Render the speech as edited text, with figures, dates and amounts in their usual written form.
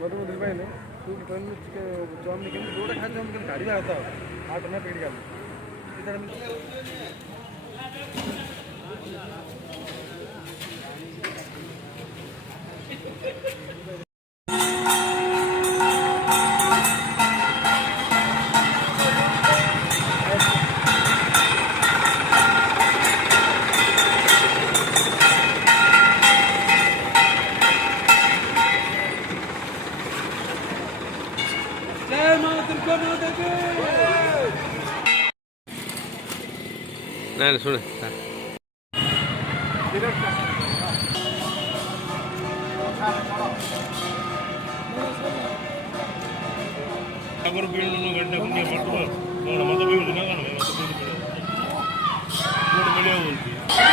मधुमती पाहिजे तू train chowmein केली जोडा खा चाउमिन केली गाडी होता आठ ना पेट घाल नाही सुन अगर बिल्ड नो गड्ढा कुंडी पड़तो और मत बिल्ड ना गाणं मत बिल्ड मिळेल बोलते